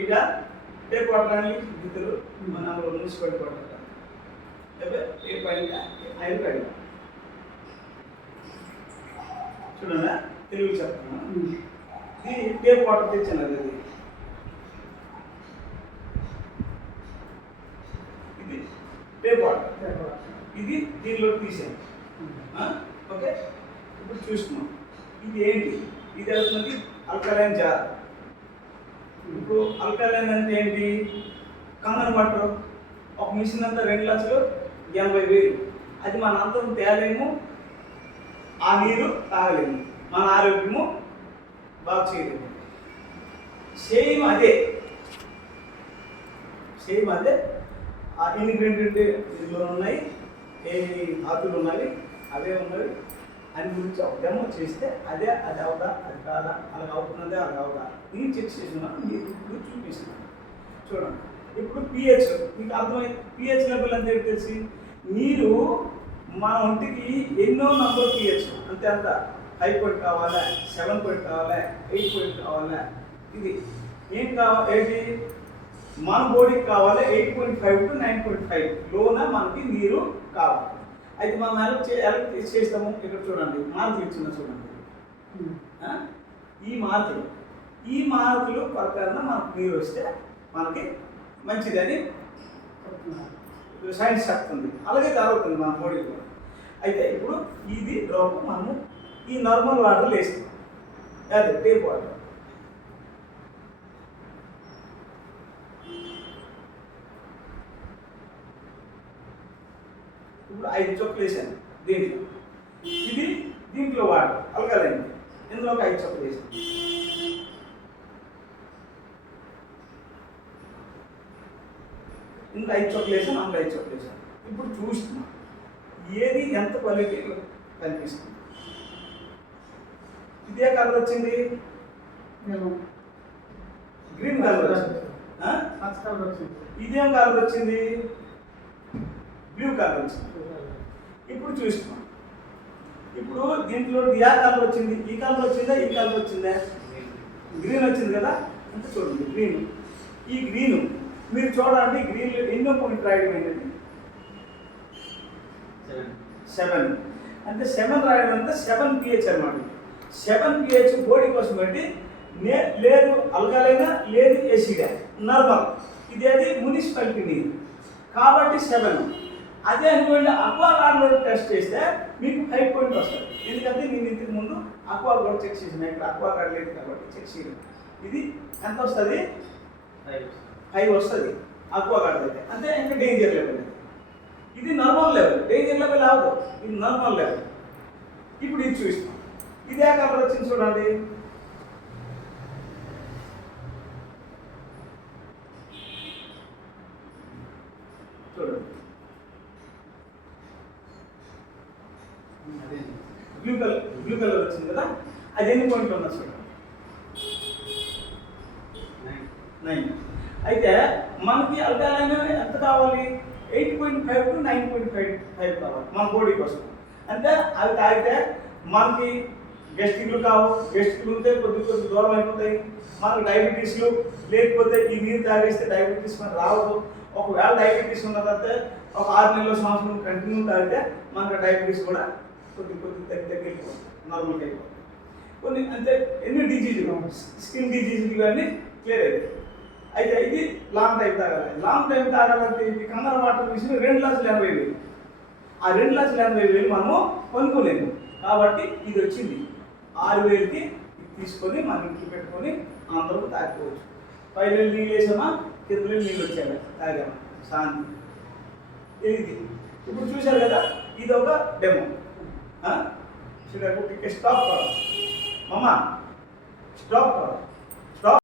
ಈಗ tape water ಅಲ್ಲಿ ಇದ್ದರು ನಾವು ಮುನ್ಸಿಪಾಲಿಟಿ ವಾಟರ್ ଏବେ ଏ ପାଣିଟା ଆଇନ କାଢ଼ିବା చూడండి తెలుగు చెప్తాను ఇది టేప్ వాటర్ తెచ్చాను అది ఇది టేప్ వాటర్ ఇది దీనిలో తీసాను ఓకే ఇప్పుడు చూస్తున్నాం ఇది ఏంటి ఇది అవుతుంది అల్కలైన్ జార్ ఇప్పుడు అల్కలైన్ అంటే ఏంటి కామన్ వాటర్ ఒక మిషన్ అంతా 2 గ్లాసులు 80,000 అది మన అందరం తేలేము ఆ నీరు తాగలేము మన ఆరోగ్యము బాగా చేయలేము సేమ్ అదే ఆ ఇంగ్రీడియంట్ దీనిలో ఉన్నాయి ఏ ధాతులు ఉన్నాయి అవే ఉన్నాయి అని గురించి ఒక డెమో చేస్తే అది అవుదా అది కాదా అలా అవుతున్నదే అలా అవుదా నేను చెక్ చేసినా మీరు ఇప్పుడు చూపిస్తున్నాను చూడండి ఇప్పుడు పిహెచ్ మీకు అర్థమైంది పిహెచ్ లెవెల్ అంటే తెలిసి నీరు మన ఒంటికి ఎన్నో నంబర్ పిహెచ్ అంతే అంత 5 పాయింట్ కావాలా 7 పాయింట్ కావాలా 8 పాయింట్ కావాలా ఇది ఏం కావాలి ఏంటి మన బాడీకి కావాలి 8.5 to 9.5 లోన మనకి నీరు కావాలి అయితే మనం ఎలా చేస్తాము ఇక్కడ చూడండి మార్కులు ఇచ్చిన చూడండి ఈ మార్కులు ప్రకారం మనకు నీరు వస్తే మనకి మంచిదని సైన్స్ చెప్తుంది అలాగే జరుగుతుంది మన బాడీలో అయితే ఇప్పుడు ఇది డ్రాప్ మనము ఈ నార్మల్ వాటర్లో వేస్తాం అదే టేప్ వాటర్ ఇప్పుడు 5 చుక్కలు వేసాను ఇది దీంట్లో వాటర్ అల్కలైన్ ఇందులో ఒక 5 చుక్కలు వేసాను ఇందులో 5 చుక్కలు వేసాను అందులో 5 చుక్కలు వేసాను ఇప్పుడు చూస్తున్నాం ఏది ఎంత క్వాలిటీలో కనిపిస్తుంది ఇదే కలర్ వచ్చింది గ్రీన్ కలర్ వచ్చింది ఇదేం కలర్ వచ్చింది బ్లూ కలర్ వచ్చింది ఇప్పుడు చూస్తున్నాం ఇప్పుడు దీంట్లో ఏ కలర్ వచ్చింది ఈ కలర్ వచ్చిందా ఈ కలర్ వచ్చిందా గ్రీన్ వచ్చింది కదా అంటే చూడండి గ్రీన్ ఈ గ్రీన్ మీరు చూడండి గ్రీన్ ఎన్నో పాయింట్ రాయడం ఏంటండి 7 అంటే 7 రాయడం అంటే 7 pH అన్నమాట 7 pH బాడీ కోసం బట్టి లేదు అల్కలైనా లేదు ఎసిడ్ నార్మల్ ఇదేది మున్సిపాలిటీ నీరు కాబట్టి 7 అదే అనుకోండి అక్వాగార్డ్లో టెస్ట్ చేస్తే మీకు 5 పాయింట్ వస్తుంది ఎందుకంటే నేను ఇంతకు ముందు అక్వాగార్డ్ చెక్ చేసిన ఇక్కడ అక్వాగార్డ్ లేదు కాబట్టి చెక్ చేయలేదు ఇది ఎంత వస్తుంది 5 వస్తుంది అక్వాగార్డ్ అయితే అంటే ఇంకా డేంజర్ లెవెల్ ఇది నార్మల్ లెవెల్ డేంజర్ లెవెల్ అవదు ఇది నార్మల్ లెవెల్ ఇప్పుడు ఇది చూస్తాం ఇదే కలర్ వచ్చింది చూడండి చూడండి బ్లూ కలర్ వచ్చింది కదా అది ఎన్ని పాయింట్లు ఉన్నా చూడండి 9 అయితే మనకి అల్కలైన్ ఎంత కావాలి 8.5 to 9.5 కావాలి మన బాడీ కోసం అంటే అవి తాగితే మనకి గెస్టిక్లు కావు గెస్టిక్లు ఉంటే కొద్ది దూరం అయిపోతాయి మనకు డయాబెటీస్లు లేకపోతే ఈ నీరు తాగేస్తే డయాబెటీస్ మనకు రావద్దు ఒకవేళ డయాబెటీస్ ఉన్నదంటే ఒక 6 నెలల సంవత్సరం కంటిన్యూ తాగితే మనకు డయాబెటీస్ కూడా కొద్ది తగ్గిపోతుంది నార్మల్గా అయిపోతుంది కొన్ని అంటే ఎన్ని డిజీజులు స్కిన్ డిజీజులు ఇవన్నీ క్లియర్ అవుతాయి అయితే ఇది లాంగ్ టైం తాగాలంటే ఇది కంగారు వాటర్ మిషన్ 2,80,000 ఆ 2,80,000 మనము కొనుక్కోలేము కాబట్టి ఇది వచ్చింది 6,000కి ఇది తీసుకొని మనం ఇంటికి పెట్టుకొని అందరూ తాగిపోవచ్చు పైన నీళ్ళు వేసామా కింద నీళ్ళు వచ్చాయి తాగామా శాంతి ఇది ఇప్పుడు చూశారు కదా ఇది ఒక డెమో చూడ స్టాప్ కరా మామా స్టాప్ కరా